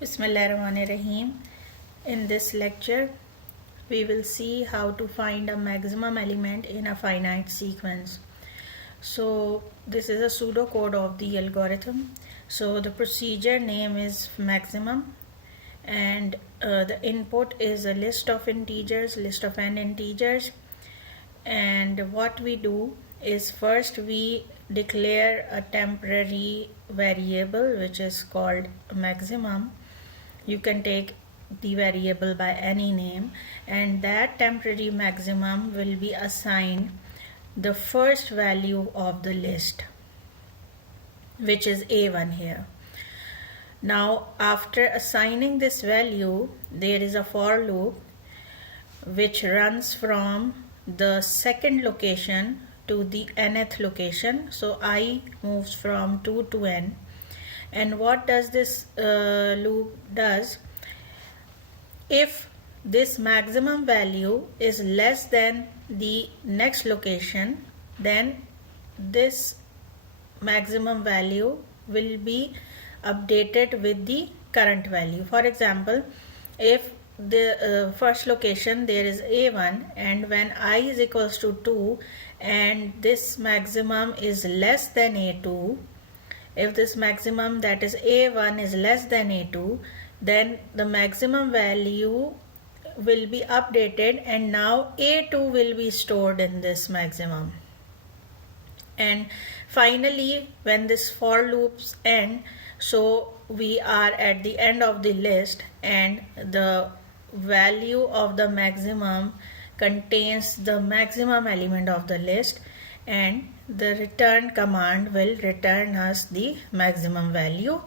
Bismillahirrahmanirrahim. In this lecture, we will see how to find a maximum element in a finite sequence. So this is a pseudocode of the algorithm. So the procedure name is maximum, and the input is a list of integers, list of n integers. And what we do is first we declare a temporary variable which is called maximum. You can take the variable by any name, and that temporary maximum will be assigned the first value of the list, which is a1 here. Now after assigning this value, there is a for loop which runs from the second location to the nth location. So I moves from 2 to n. And what does this loop does? If this maximum value is less than the next location, then this maximum value will be updated with the current value. For example, if the first location there is a1, and when I is equals to 2 and this maximum is less than a2, if this maximum, that is a1, is less than a2, then the maximum value will be updated, and now a2 will be stored in this maximum. And finally, when this for loops end, so we are at the end of the list, and the value of the maximum contains the maximum element of the list, and the return command will return us the maximum value,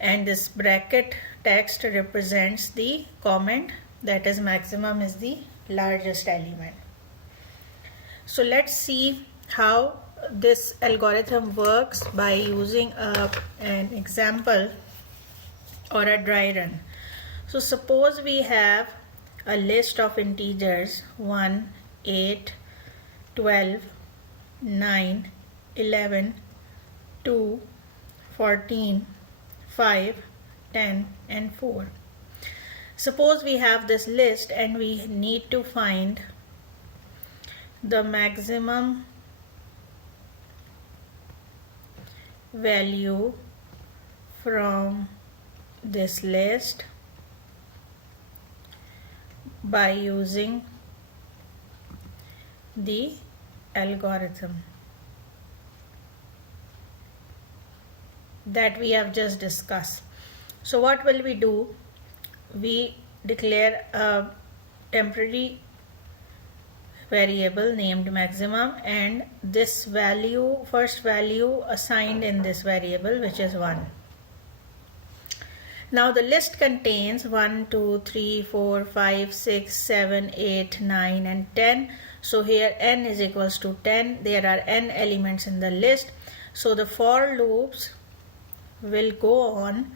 and this bracket text represents the comment, that is maximum is the largest element. So let's see how this algorithm works by using an example or a dry run. So suppose we have a list of integers 1, 8, 12, 9, 11, 2, 14, 5, 10 and 4. Suppose we have this list and we need to find the maximum value from this list by using the algorithm that we have just discussed. So what will we do? We declare a temporary variable named maximum, and this value, first value assigned in this variable, which is 1. Now the list contains 1, 2, 3, 4, 5, 6, 7, 8, 9 and 10. So here n is equals to 10. There are n elements in the list. So the for loops will go on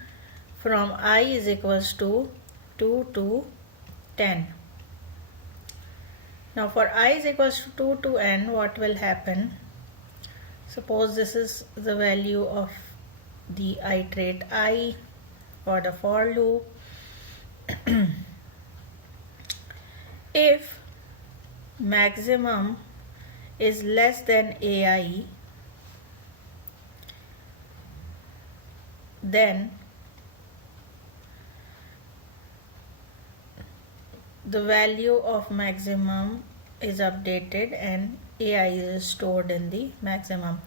from I is equals to 2 to 10. Now for I is equals to 2 to n, what will happen? Suppose this is the value of the iterate I for the for loop. If maximum is less than ai, then the value of maximum is updated and ai is stored in the maximum.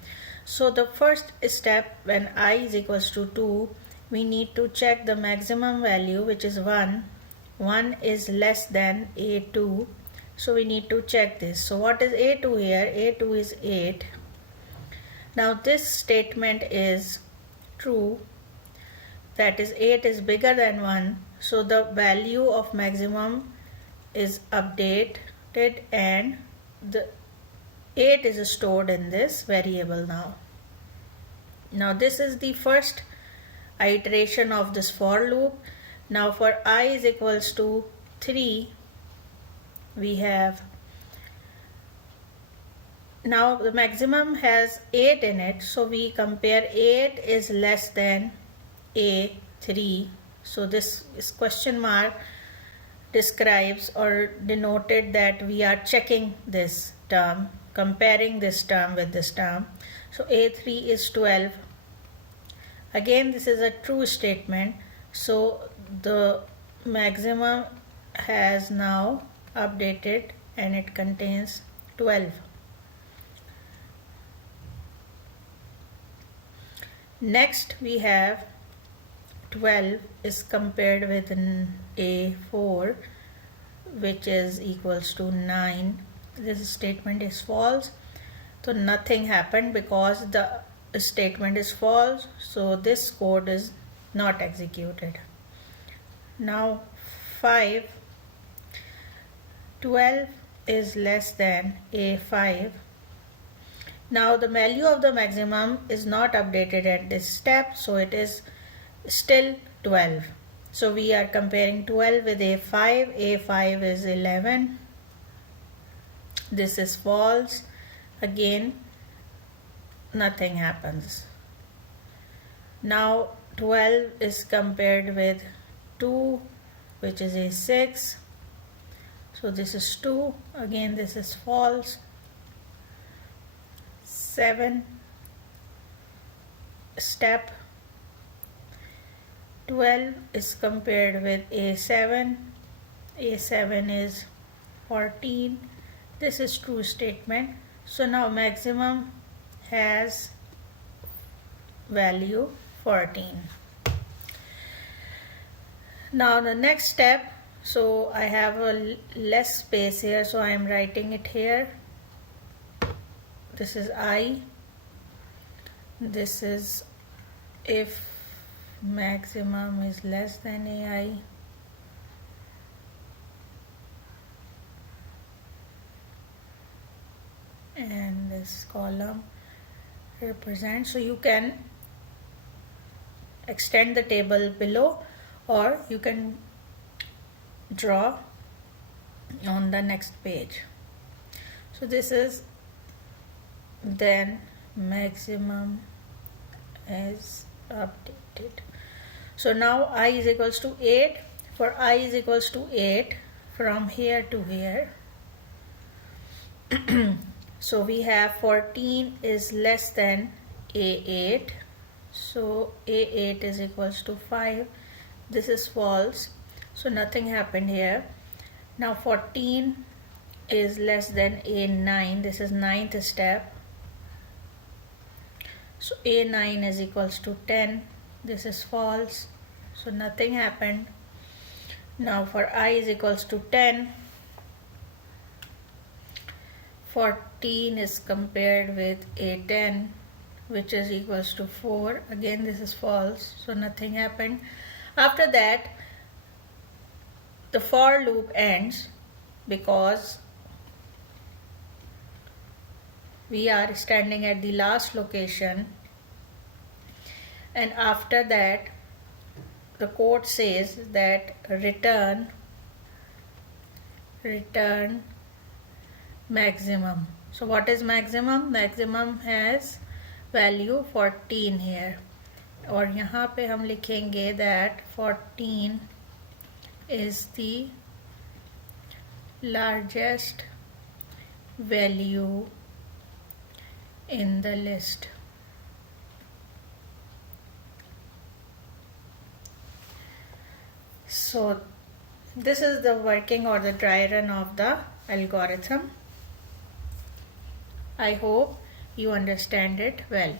So the first step, when I is equals to 2, we need to check the maximum value, which is 1. 1 is less than a2, so we need to check this. So what is a2 here? a2 is 8. Now this statement is true, that is 8 is bigger than 1, so the value of maximum is updated and the 8 is stored in this variable now. Now this is the first iteration of this for loop. Now for I is equals to 3, we have, now the maximum has 8 in it, so we compare 8 is less than a3, So this is question mark describes or denoted that we are checking this term, comparing this term with this term. So A3 is 12. Again, this is a true statement. So the maximum has now updated and it contains 12. Next we have 12 is compared with an A4, which is equals to 9. This statement is false. So nothing happened because the statement is false. So this code is not executed. Now 5. 12 is less than A5. Now the value of the maximum is not updated at this step, so it is still 12. So we are comparing 12 with A5. A5 is 11. This is false. Again, nothing happens. Now 12 is compared with 2, which is A6. So this is 2. Again, this is false. 7 step. 12 is compared with A7. A7 is 14. This is true statement. So now maximum has value 14. Now the next step, so I have a less space here, so I am writing it here. This is I. This is if maximum is less than AI. And this column represents, so you can extend the table below or you can draw on the next page. So this is then maximum is updated. So now I is equals to 8. For I is equals to 8 from here to here. So we have 14 is less than A8. So A8 is equals to 5. This is false. So nothing happened here. Now 14 is less than A9. This is 9th step. So A9 is equals to 10. This is false. So nothing happened. Now for I is equals to 10. 14 is compared with A10, which is equals to 4. Again, this is false. So nothing happened. After that, the for loop ends because we are standing at the last location, and after that the code says that return maximum. So what is maximum? Maximum has value 14 here, और यहाँ पे हम लिखेंगे that 14 is the largest value in the list. So this is the working or the dry run of the algorithm. I hope you understand it well.